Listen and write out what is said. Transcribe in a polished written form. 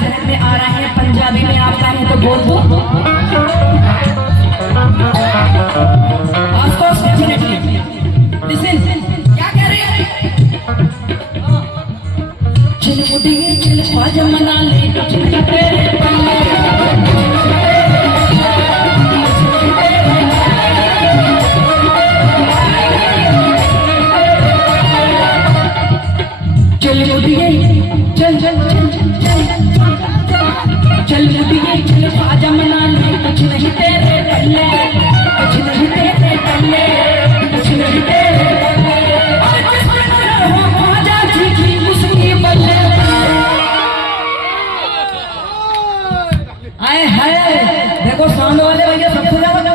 जहन में आ रहे हैं, पंजाबी में आप चाहें तो बोल दो। ऑफकोर्स डेफिनेटली लिसन, क्या कह रहे हैं? चल मुझे चल ख्वाजा मना ले, चल तेरे पल्ले चल मुझे चल चल चल चल चल मुझे चल ख्वाजा मना ले, कुछ नहीं तेरे पल्ले, कुछ नहीं तेरे पल्ले, कुछ नहीं तेरे पल्ले, ख्वाजा जी की उसकी बल्ले। आए हाय, देखो साउंड वाले भैया सबसे ज्यादा